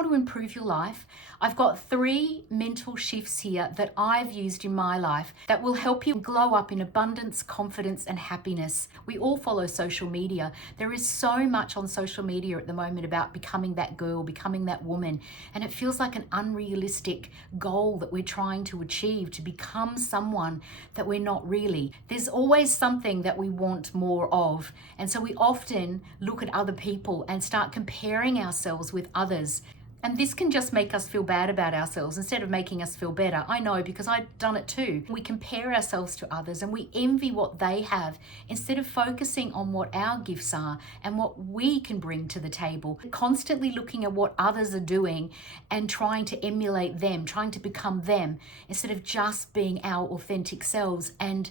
To improve your life, I've got 3 mental shifts here that I've used in my life that will help you glow up in abundance, confidence, and happiness. We all follow social media. There is so much on social media at the moment about becoming that girl, becoming that woman, and it feels like an unrealistic goal that we're trying to achieve, to become someone that we're not really. There's always something that we want more of, and so we often look at other people and start comparing ourselves with others. And this can just make us feel bad about ourselves instead of making us feel better. I know, because I've done it too. We compare ourselves to others and we envy what they have instead of focusing on what our gifts are and what we can bring to the table. Constantly looking at what others are doing and trying to emulate them, trying to become them, instead of just being our authentic selves and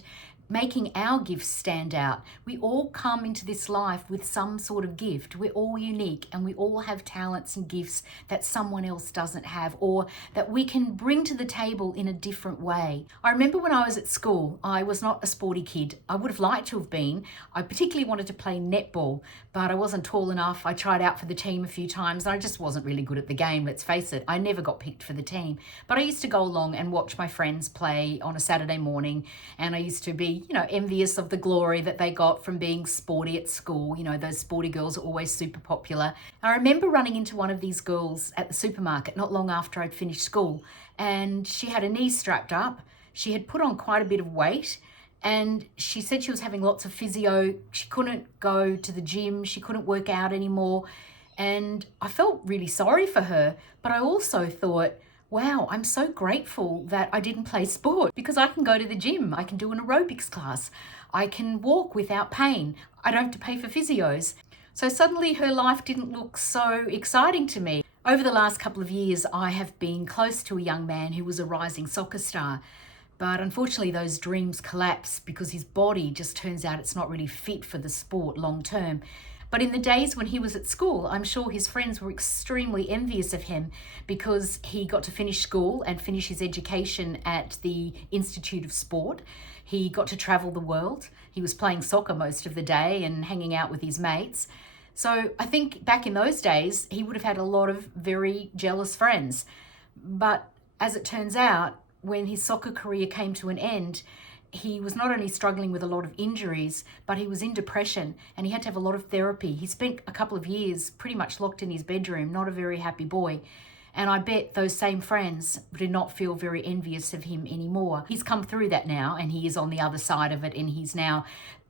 making our gifts stand out. We all come into this life with some sort of gift. We're all unique and we all have talents and gifts that someone else doesn't have, or that we can bring to the table in a different way. I remember when I was at school, I was not a sporty kid. I would have liked to have been. I particularly wanted to play netball, but I wasn't tall enough. I tried out for the team a few times. I just wasn't really good at the game, let's face it. I never got picked for the team. But I used to go along and watch my friends play on a Saturday morning, and I used to be envious of the glory that they got from being sporty at school. Those sporty girls are always super popular. I remember running into one of these girls at the supermarket not long after I'd finished school, and she had her knees strapped up. She had put on quite a bit of weight, and she said she was having lots of physio. She couldn't go to the gym. She couldn't work out anymore. And I felt really sorry for her, but I also thought, wow, I'm so grateful that I didn't play sport, because I can go to the gym, I can do an aerobics class, I can walk without pain, I don't have to pay for physios. So suddenly her life didn't look so exciting to me. Over the last couple of years, I have been close to a young man who was a rising soccer star, but unfortunately those dreams collapsed because his body just turns out it's not really fit for the sport long term. But in the days when he was at school, I'm sure his friends were extremely envious of him because he got to finish school and finish his education at the Institute of Sport. He got to travel the world. He was playing soccer most of the day and hanging out with his mates. So I think back in those days, he would have had a lot of very jealous friends. But as it turns out, when his soccer career came to an end, he was not only struggling with a lot of injuries, but he was in depression and he had to have a lot of therapy. He spent a couple of years pretty much locked in his bedroom, not a very happy boy. And I bet those same friends did not feel very envious of him anymore. He's come through that now and he is on the other side of it, and he's now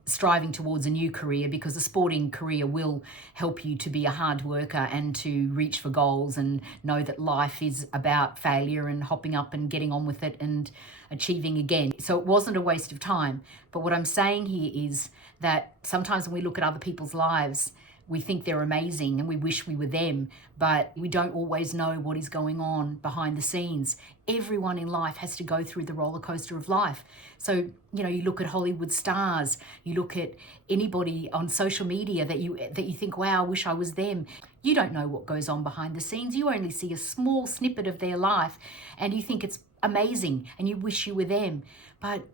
striving towards a new career, because a sporting career will help you to be a hard worker and to reach for goals and know that life is about failure and hopping up and getting on with it and achieving again. So it wasn't a waste of time. But what I'm saying here is that sometimes when we look at other people's lives, we think they're amazing and we wish we were them, but we don't always know what is going on behind the scenes. Everyone in life has to go through the roller coaster of life. So, you look at Hollywood stars, you look at anybody on social media that you think, wow, I wish I was them. You don't know what goes on behind the scenes. You only see a small snippet of their life and you think it's amazing and you wish you were them, but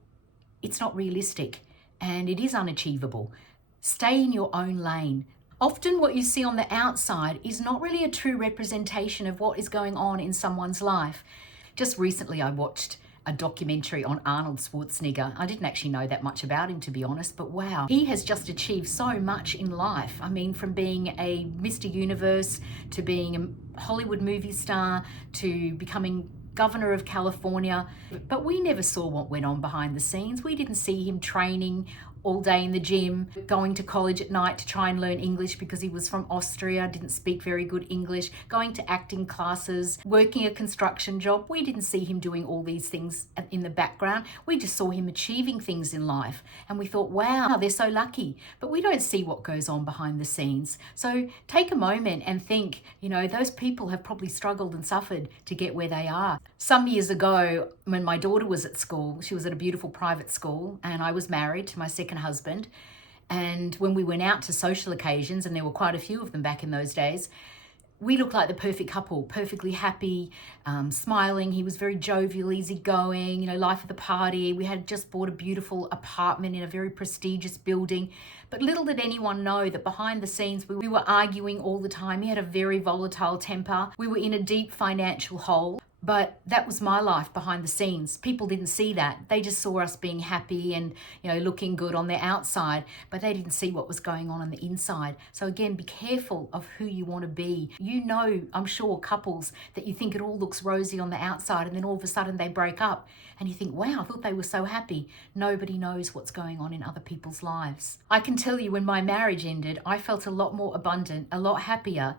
it's not realistic and it is unachievable. Stay in your own lane. Often what you see on the outside is not really a true representation of what is going on in someone's life. Just recently I watched a documentary on Arnold Schwarzenegger. I didn't actually know that much about him, to be honest, but wow, he has just achieved so much in life. I mean, from being a Mr. Universe to being a Hollywood movie star to becoming governor of California. But we never saw what went on behind the scenes. We didn't see him training all day in the gym, going to college at night to try and learn English because he was from Austria, didn't speak very good English, going to acting classes, working a construction job. We didn't see him doing all these things in the background. We just saw him achieving things in life. And we thought, wow, they're so lucky. But we don't see what goes on behind the scenes. So take a moment and think, those people have probably struggled and suffered to get where they are. Some years ago, when my daughter was at school, she was at a beautiful private school, and I was married to my second husband. And when we went out to social occasions, and there were quite a few of them back in those days, we looked like the perfect couple, perfectly happy, smiling. He was very jovial, easygoing, life of the party. We had just bought a beautiful apartment in a very prestigious building. But little did anyone know that behind the scenes, we were arguing all the time. He had a very volatile temper. We were in a deep financial hole. But that was my life behind the scenes. People didn't see that. They just saw us being happy and, looking good on the outside, but they didn't see what was going on the inside. So again, be careful of who you want to be. I'm sure, couples that you think it all looks rosy on the outside, and then all of a sudden they break up and you think, wow, I thought they were so happy. Nobody knows what's going on in other people's lives. I can tell you, when my marriage ended, I felt a lot more abundant, a lot happier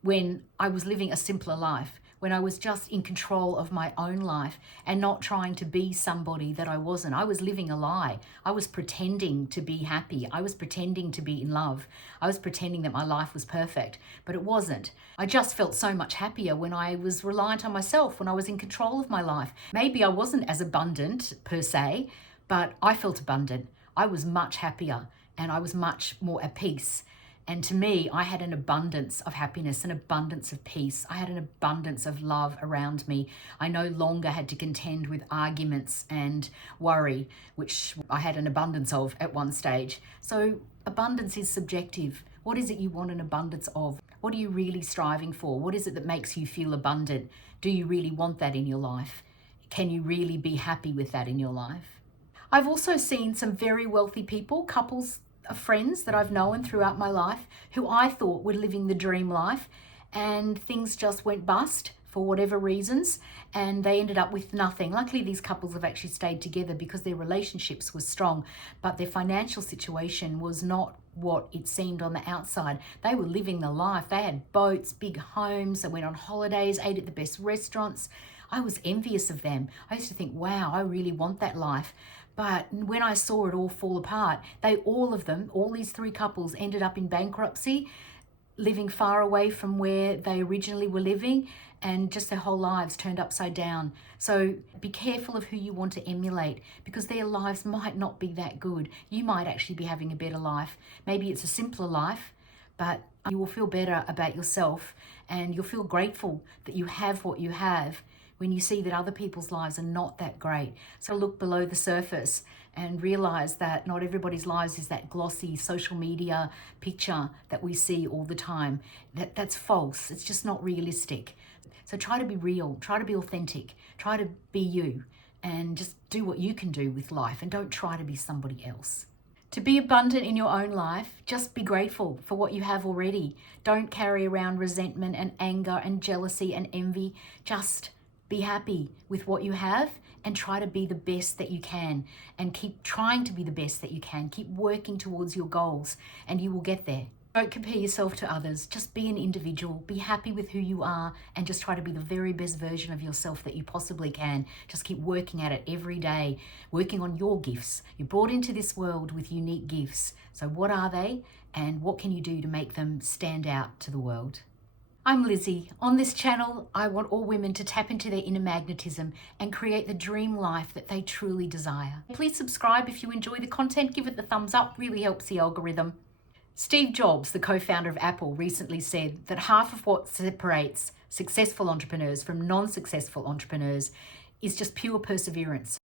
when I was living a simpler life, when I was just in control of my own life and not trying to be somebody that I wasn't. I was living a lie. I was pretending to be happy. I was pretending to be in love. I was pretending that my life was perfect, but it wasn't. I just felt so much happier when I was reliant on myself, when I was in control of my life. Maybe I wasn't as abundant per se, but I felt abundant. I was much happier and I was much more at peace. And to me, I had an abundance of happiness, an abundance of peace. I had an abundance of love around me. I no longer had to contend with arguments and worry, which I had an abundance of at one stage. So abundance is subjective. What is it you want an abundance of? What are you really striving for? What is it that makes you feel abundant? Do you really want that in your life? Can you really be happy with that in your life? I've also seen some very wealthy people, couples of friends that I've known throughout my life, who I thought were living the dream life, and things just went bust for whatever reasons, and they ended up with nothing. Luckily, these couples have actually stayed together because their relationships were strong, but their financial situation was not what it seemed on the outside. They were living the life. They had boats, big homes, they went on holidays, ate at the best restaurants. I was envious of them. I used to think, wow, I really want that life. But when I saw it all fall apart, all these three couples ended up in bankruptcy, living far away from where they originally were living, and just their whole lives turned upside down. So be careful of who you want to emulate, because their lives might not be that good. You might actually be having a better life. Maybe it's a simpler life, but you will feel better about yourself, and you'll feel grateful that you have what you have when you see that other people's lives are not that great. So look below the surface and realize that not everybody's lives is that glossy social media picture that we see all the time. That's false. It's just not realistic. So try to be real, try to be authentic, try to be you, and just do what you can do with life, and don't try to be somebody else. To be abundant in your own life, just be grateful for what you have already. Don't carry around resentment and anger and jealousy and envy. Just be happy with what you have and try to be the best that you can, and keep trying to be the best that you can. Keep working towards your goals and you will get there. Don't compare yourself to others. Just be an individual. Be happy with who you are and just try to be the very best version of yourself that you possibly can. Just keep working at it every day, working on your gifts. You're brought into this world with unique gifts. So what are they, and what can you do to make them stand out to the world? I'm Lizzie. On this channel, I want all women to tap into their inner magnetism and create the dream life that they truly desire. Please subscribe if you enjoy the content. Give it the thumbs up, really helps the algorithm. Steve Jobs, the co-founder of Apple, recently said that half of what separates successful entrepreneurs from non-successful entrepreneurs is just pure perseverance.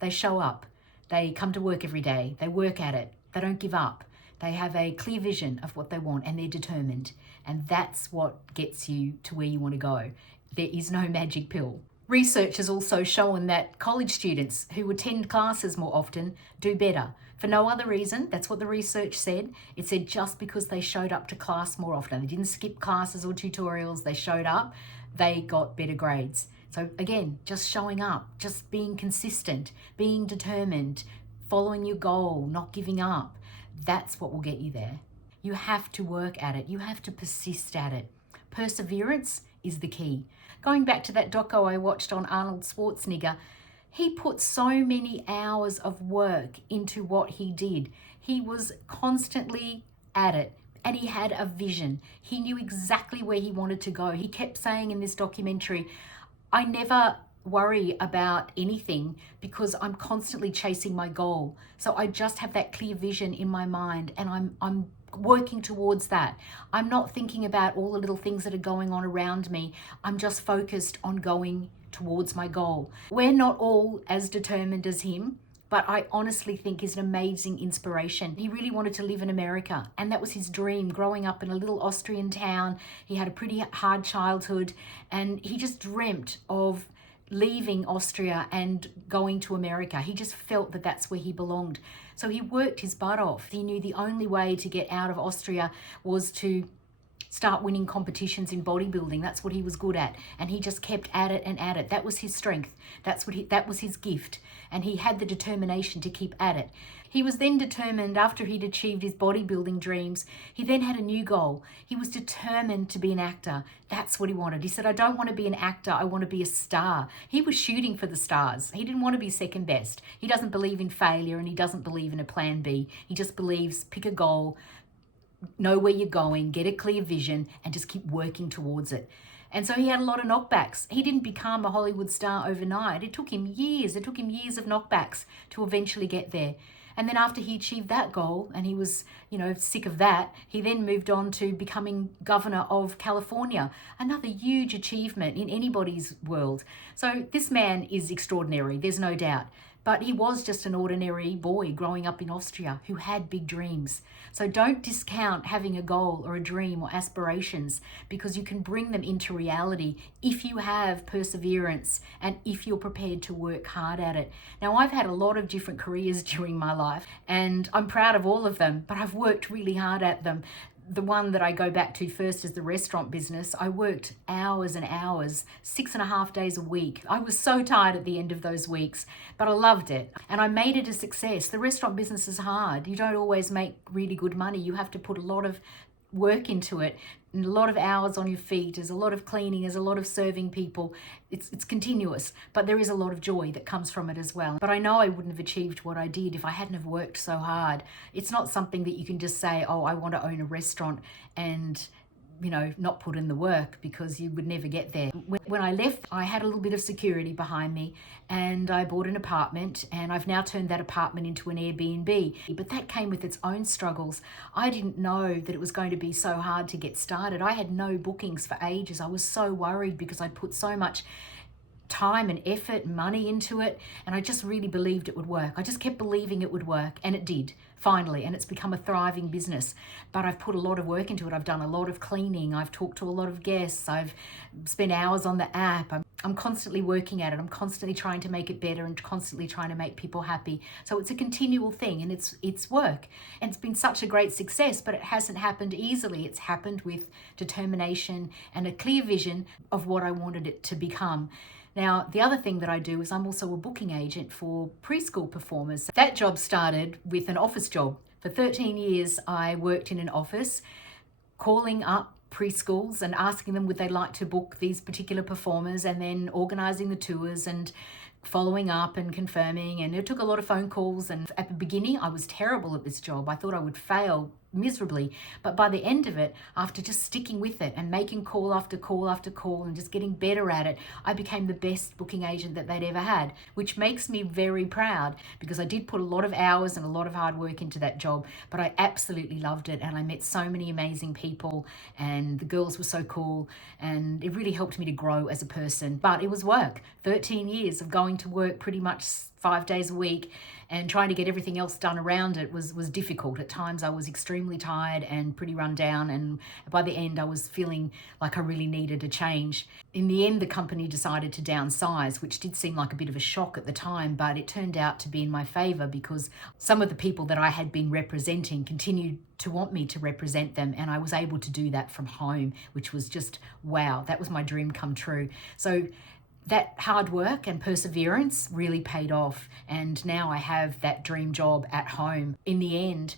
They show up, they come to work every day, they work at it, they don't give up. They have a clear vision of what they want and they're determined. And that's what gets you to where you want to go. There is no magic pill. Research has also shown that college students who attend classes more often do better. For no other reason, that's what the research said. It said just because they showed up to class more often, they didn't skip classes or tutorials, they showed up, they got better grades. So again, just showing up, just being consistent, being determined, following your goal, not giving up. That's what will get you there. You have to work at it. You have to persist at it. Perseverance is the key. Going back to that doco I watched on Arnold Schwarzenegger, he put so many hours of work into what he did. He was constantly at it, and he had a vision. He knew exactly where he wanted to go. He kept saying in this documentary, I never worry about anything because I'm constantly chasing my goal. So I just have that clear vision in my mind, and I'm working towards that. I'm not thinking about all the little things that are going on around me. I'm just focused on going towards my goal. We're not all as determined as him, but I honestly think he's an amazing inspiration. He really wanted to live in America, and that was his dream. Growing up in a little Austrian town, he had a pretty hard childhood, and he just dreamt of leaving Austria and going to America. He just felt that that's where he belonged. So he worked his butt off. He knew the only way to get out of Austria was to start winning competitions in bodybuilding. That's what he was good at, and he just kept at it and at it. That was his strength. That was his gift, and he had the determination to keep at it. He was then determined, after he'd achieved his bodybuilding dreams, he then had a new goal. He was determined to be an actor. That's what he wanted. He said, I don't want to be an actor, I want to be a star. He was shooting for the stars. He didn't want to be second best. He doesn't believe in failure, and he doesn't believe in a plan B. He just believes, pick a goal, know where you're going, get a clear vision, and just keep working towards it. And so he had a lot of knockbacks. He didn't become a Hollywood star overnight. It took him years. It took him years of knockbacks to eventually get there. And then after he achieved that goal, and he was, sick of that, he then moved on to becoming governor of California. Another huge achievement in anybody's world. So this man is extraordinary, there's no doubt. But he was just an ordinary boy growing up in Austria who had big dreams. So don't discount having a goal or a dream or aspirations, because you can bring them into reality if you have perseverance and if you're prepared to work hard at it. Now, I've had a lot of different careers during my life, and I'm proud of all of them, but I've worked really hard at them. The one that I go back to first is the restaurant business. I worked hours and hours, 6.5 days a week. I was so tired at the end of those weeks, but I loved it. And I made it a success. The restaurant business is hard. You don't always make really good money. You have to put a lot of work into it, and a lot of hours on your feet. There's a lot of cleaning, there's a lot of serving people. It's continuous, but there is a lot of joy that comes from it as well. But I know I wouldn't have achieved what I did if I hadn't have worked so hard. It's not something that you can just say, oh, I want to own a restaurant and not put in the work, because you would never get there. When I left, I had a little bit of security behind me, and I bought an apartment, and I've now turned that apartment into an Airbnb. But that came with its own struggles. I didn't know that it was going to be so hard to get started. I had no bookings for ages. I was so worried because I'd put so much time and effort and money into it, and I just really believed it would work. I just kept believing it would work, and it did finally, and it's become a thriving business. But I've put a lot of work into it. I've done a lot of cleaning, I've talked to a lot of guests, I've spent hours on the app. I'm constantly working at it. I'm constantly trying to make it better and constantly trying to make people happy. So it's a continual thing, and it's work, and it's been such a great success. But it hasn't happened easily. It's happened with determination and a clear vision of what I wanted it to become. Now, the other thing that I do is I'm also a booking agent for preschool performers. That job started with an office job. For 13 years, I worked in an office, calling up preschools and asking them would they like to book these particular performers, and then organising the tours and following up and confirming. And it took a lot of phone calls, and at the beginning I was terrible at this job. I thought I would fail miserably, but by the end of it, after just sticking with it and making call after call after call and just getting better at it, I became the best booking agent that they'd ever had, which makes me very proud, because I did put a lot of hours and a lot of hard work into that job. But I absolutely loved it, and I met so many amazing people, and the girls were so cool, and it really helped me to grow as a person. But it was work. 13 years of going to work pretty much 5 days a week, and trying to get everything else done around it was difficult. At times I was extremely tired and pretty run down, and by the end I was feeling like I really needed a change. In the end, the company decided to downsize, which did seem like a bit of a shock at the time, but it turned out to be in my favor, because some of the people that I had been representing continued to want me to represent them, and I was able to do that from home, which was just wow. That was my dream come true. So that hard work and perseverance really paid off, and now I have that dream job at home. In the end,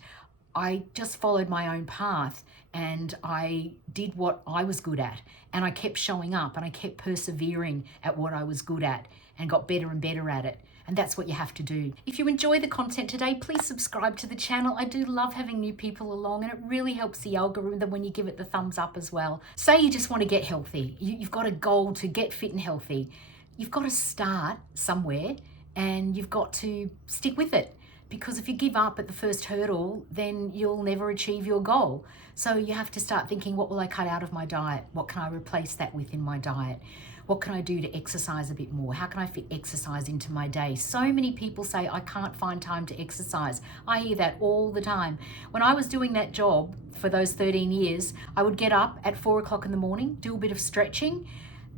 I just followed my own path, and I did what I was good at, and I kept showing up, and I kept persevering at what I was good at, and got better and better at it. And that's what you have to do. If you enjoy the content today, please subscribe to the channel. I do love having new people along, and it really helps the algorithm when you give it the thumbs up as well. Say you just want to get healthy. You've got a goal to get fit and healthy. You've got to start somewhere, and you've got to stick with it. Because if you give up at the first hurdle, then you'll never achieve your goal. So you have to start thinking, what will I cut out of my diet? What can I replace that with in my diet? What can I do to exercise a bit more? How can I fit exercise into my day? So many people say, I can't find time to exercise. I hear that all the time. When I was doing that job for those 13 years, I would get up at 4 o'clock in the morning, do a bit of stretching,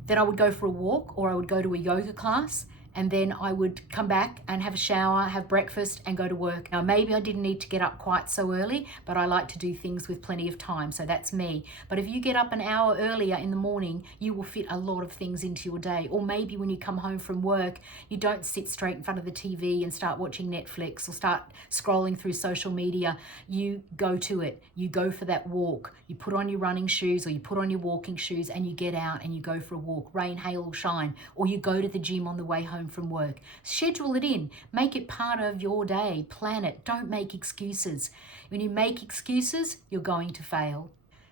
then I would go for a walk, or I would go to a yoga class, and then I would come back and have a shower, have breakfast, and go to work. Now, maybe I didn't need to get up quite so early, but I like to do things with plenty of time, so that's me. But if you get up an hour earlier in the morning, you will fit a lot of things into your day. Or maybe when you come home from work, you don't sit straight in front of the TV and start watching Netflix or start scrolling through social media. You go to it. You go for that walk. You put on your running shoes or you put on your walking shoes and you get out and you go for a walk, rain, hail, or shine. Or you go to the gym on the way home from work. Schedule it in. Make it part of your day. Plan it. Don't make excuses. When you make excuses, you're going to fail.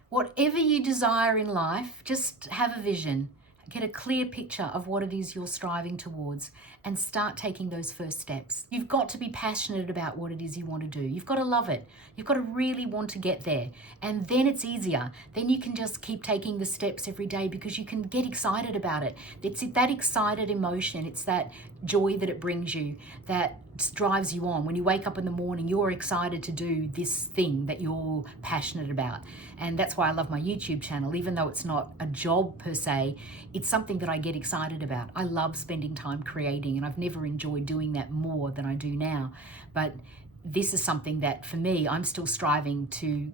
Whatever you desire in life, just have a vision. Get a clear picture of what it is you're striving towards and start taking those first steps. You've got to be passionate about what it is you want to do. You've got to love it. You've got to really want to get there. And then it's easier. Then you can just keep taking the steps every day because you can get excited about it. It's that excited emotion. It's that joy that it brings you that drives you on. When you wake up in the morning, you're excited to do this thing that you're passionate about. And that's why I love my YouTube channel. Even though it's not a job per se, it's something that I get excited about. I love spending time creating, and I've never enjoyed doing that more than I do now. But this is something that for me, I'm still striving to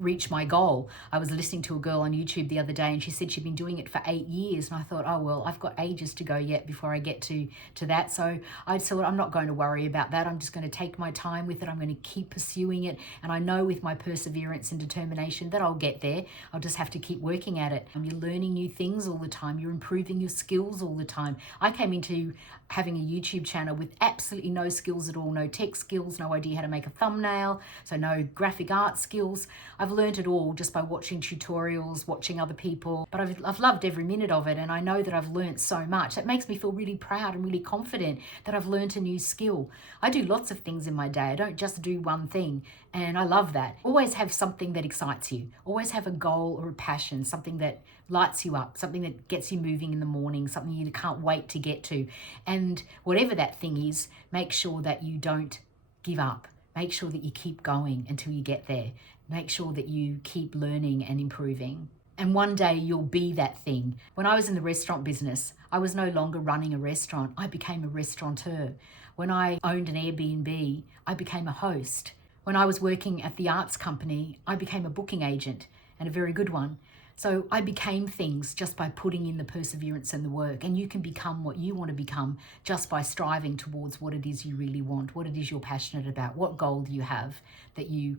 reach my goal. I was listening to a girl on YouTube the other day and she said she'd been doing it for 8 years, and I thought, oh well, I've got ages to go yet before I get to that. So I said, well, I'm not going to worry about that. I'm just going to take my time with it. I'm going to keep pursuing it, and I know with my perseverance and determination that I'll get there. I'll just have to keep working at it. You're learning new things all the time. You're improving your skills all the time. I came into having a YouTube channel with absolutely no skills at all, no tech skills, no idea how to make a thumbnail, so no graphic art skills. I've learned it all just by watching tutorials, watching other people, but I've loved every minute of it, and I know that I've learned so much. That makes me feel really proud and really confident that I've learned a new skill. I do lots of things in my day. I don't just do one thing, and I love that. Always have something that excites you. Always have a goal or a passion, something that lights you up, something that gets you moving in the morning, something you can't wait to get to. And whatever that thing is, make sure that you don't give up. Make sure that you keep going until you get there. Make sure that you keep learning and improving. And one day you'll be that thing. When I was in the restaurant business, I was no longer running a restaurant. I became a restaurateur. When I owned an Airbnb, I became a host. When I was working at the arts company, I became a booking agent, and a very good one. So I became things just by putting in the perseverance and the work. And you can become what you want to become just by striving towards what it is you really want, what it is you're passionate about, what goal do you have. That you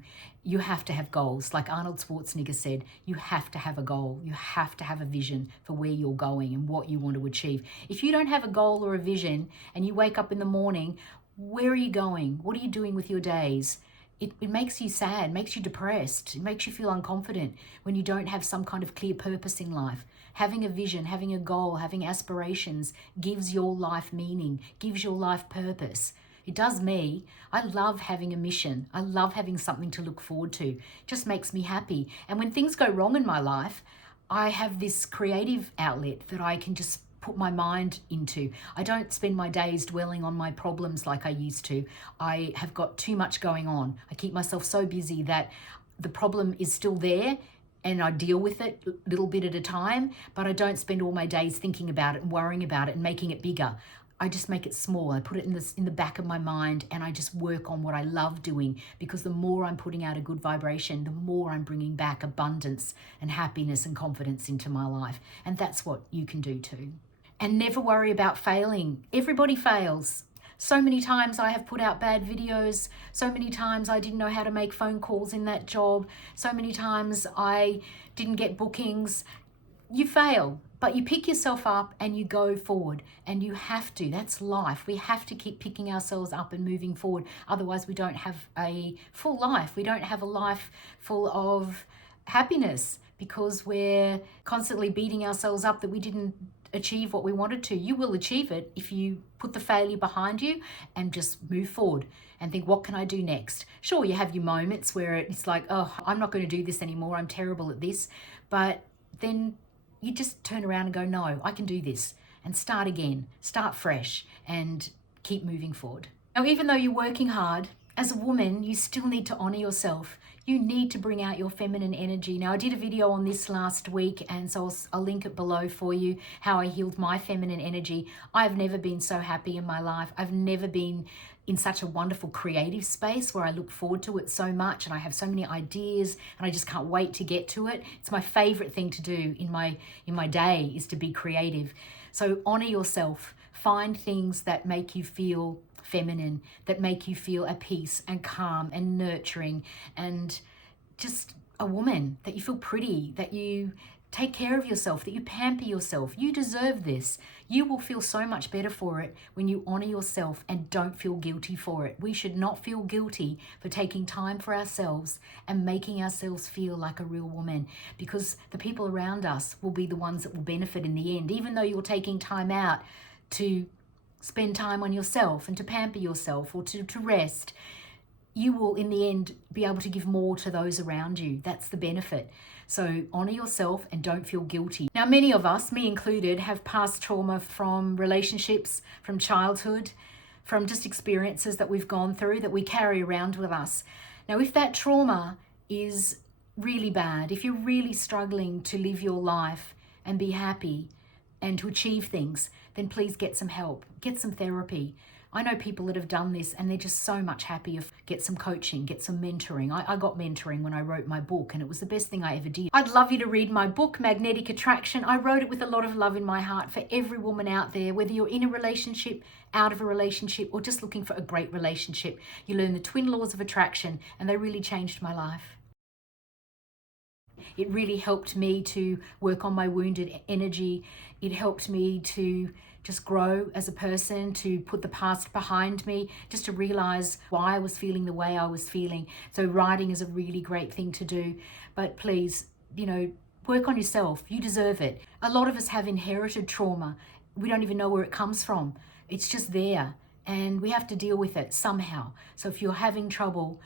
have to have goals. Like Arnold Schwarzenegger said, you have to have a goal. You have to have a vision for where you're going and what you want to achieve. If you don't have a goal or a vision and you wake up in the morning, where are you going? What are you doing with your days? It makes you sad, makes you depressed, it makes you feel unconfident when you don't have some kind of clear purpose in life. Having a vision, having a goal, having aspirations gives your life meaning, gives your life purpose. It does me. I love having a mission. I love having something to look forward to. It just makes me happy. And when things go wrong in my life, I have this creative outlet that I can just put my mind into. I don't spend my days dwelling on my problems like I used to. I have got too much going on. I keep myself so busy that the problem is still there and I deal with it a little bit at a time, but I don't spend all my days thinking about it and worrying about it and making it bigger. I just make it small. I put it in the back of my mind, and I just work on what I love doing, because the more I'm putting out a good vibration, the more I'm bringing back abundance and happiness and confidence into my life. And that's what you can do too. And never worry about failing. Everybody fails. So many times I have put out bad videos. So many times I didn't know how to make phone calls in that job. So many times I didn't get bookings. You fail, but you pick yourself up and you go forward, and you have to. That's life. We have to keep picking ourselves up and moving forward. Otherwise, we don't have a full life. We don't have a life full of happiness, because we're constantly beating ourselves up that we didn't achieve what we wanted to. You will achieve it if you put the failure behind you and just move forward and think, what can I do next? Sure, you have your moments where it's like, oh, I'm not going to do this anymore. I'm terrible at this. But then you just turn around and go, no, I can do this, and start again, start fresh, and keep moving forward. Now, even though you're working hard, as a woman, you still need to honor yourself. You need to bring out your feminine energy. Now, I did a video on this last week, and so I'll link it below for you, how I healed my feminine energy. I've never been so happy in my life. I've never been in such a wonderful creative space where I look forward to it so much, and I have so many ideas, and I just can't wait to get to it. It's my favorite thing to do in my day, is to be creative. So honor yourself. Find things that make you feel feminine, that make you feel at peace and calm and nurturing, and just a woman, that you feel pretty, that you take care of yourself, that you pamper yourself. You deserve this. You will feel so much better for it when you honor yourself and don't feel guilty for it. We should not feel guilty for taking time for ourselves and making ourselves feel like a real woman, because the people around us will be the ones that will benefit in the end. Even though you're taking time out to spend time on yourself and to pamper yourself or to rest, you will in the end be able to give more to those around you. That's the benefit. So honor yourself and don't feel guilty. Now, many of us, me included, have past trauma from relationships, from childhood, from just experiences that we've gone through that we carry around with us. Now, if that trauma is really bad, if you're really struggling to live your life and be happy and to achieve things, then please get some help, get some therapy. I know people that have done this and they're just so much happier. Get some coaching, get some mentoring. I got mentoring when I wrote my book, and it was the best thing I ever did. I'd love you to read my book, Magnetic Attraction. I wrote it with a lot of love in my heart for every woman out there, whether you're in a relationship, out of a relationship, or just looking for a great relationship. You learn the twin laws of attraction, and they really changed my life. It really helped me to work on my wounded energy. It helped me to just grow as a person, to put the past behind me, just to realize why I was feeling the way I was feeling. So writing is a really great thing to do. But please, work on yourself. You deserve it. A lot of us have inherited trauma. We don't even know where it comes from. It's just there, and we have to deal with it somehow. So if you're having trouble,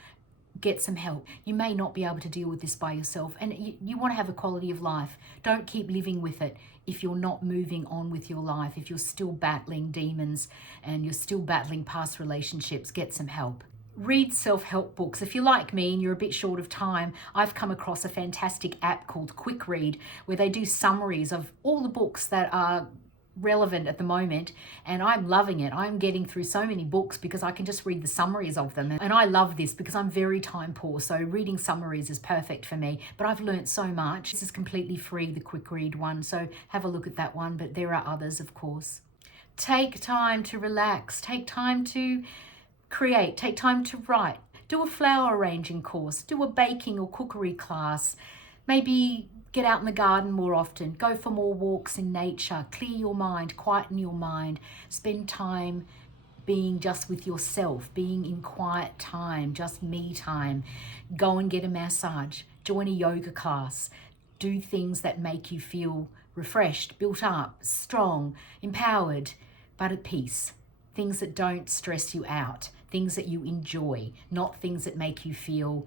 get some help. You may not be able to deal with this by yourself, and you want to have a quality of life. Don't keep living with it if you're not moving on with your life, if you're still battling demons and you're still battling past relationships. Get some help. Read self-help books. If you're like me and you're a bit short of time, I've come across a fantastic app called Quick Read, where they do summaries of all the books that are relevant at the moment, and I'm loving it. I'm getting through so many books because I can just read the summaries of them, and I love this because I'm very time poor, so reading summaries is perfect for me. But I've learnt so much. This is completely free, the Quick Read one, so have a look at that one, but there are others, of course. Take time to relax, take time to create, take time to write. Do a flower arranging course, do a baking or cookery class, maybe get out in the garden more often, go for more walks in nature, clear your mind, quieten your mind, spend time being just with yourself, being in quiet time, just me time. Go and get a massage, join a yoga class, do things that make you feel refreshed, built up, strong, empowered, but at peace. Things that don't stress you out, things that you enjoy, not things that make you feel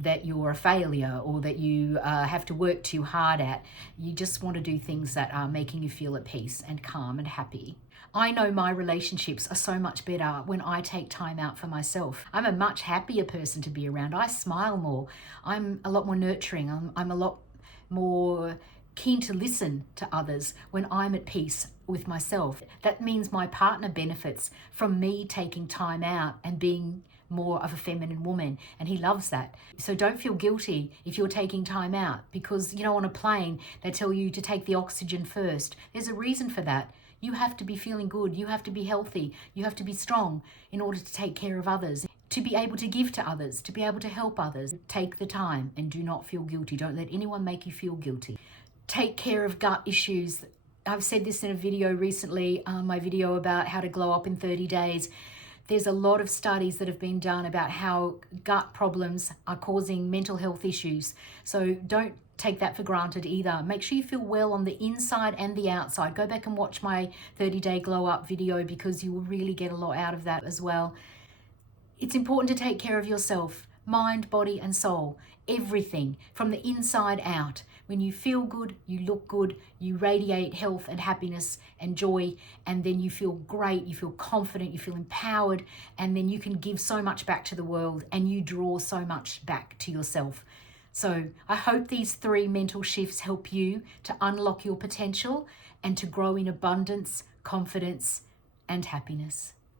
that you're a failure or that you have to work too hard at. You just want to do things that are making you feel at peace and calm and happy. I know my relationships are so much better when I take time out for myself. I'm a much happier person to be around. I smile more. I'm a lot more nurturing. I'm a lot more keen to listen to others when I'm at peace with myself. That means my partner benefits from me taking time out and being more of a feminine woman, and he loves that. So don't feel guilty if you're taking time out, because on a plane they tell you to take the oxygen first. There's a reason for that. You have to be feeling good, you have to be healthy, you have to be strong in order to take care of others, to be able to give to others, to be able to help others. Take the time and do not feel guilty. Don't let anyone make you feel guilty. Take care of gut issues. I've said this in a video recently, my video about how to glow up in 30 days. There's a lot of studies that have been done about how gut problems are causing mental health issues. So don't take that for granted either. Make sure you feel well on the inside and the outside. Go back and watch my 30-day glow up video because you will really get a lot out of that as well. It's important to take care of yourself, mind, body, and soul. Everything from the inside out. When you feel good, you look good, you radiate health and happiness and joy, and then you feel great, you feel confident, you feel empowered, and then you can give so much back to the world and you draw so much back to yourself. So I hope these 3 mental shifts help you to unlock your potential and to grow in abundance, confidence, and happiness.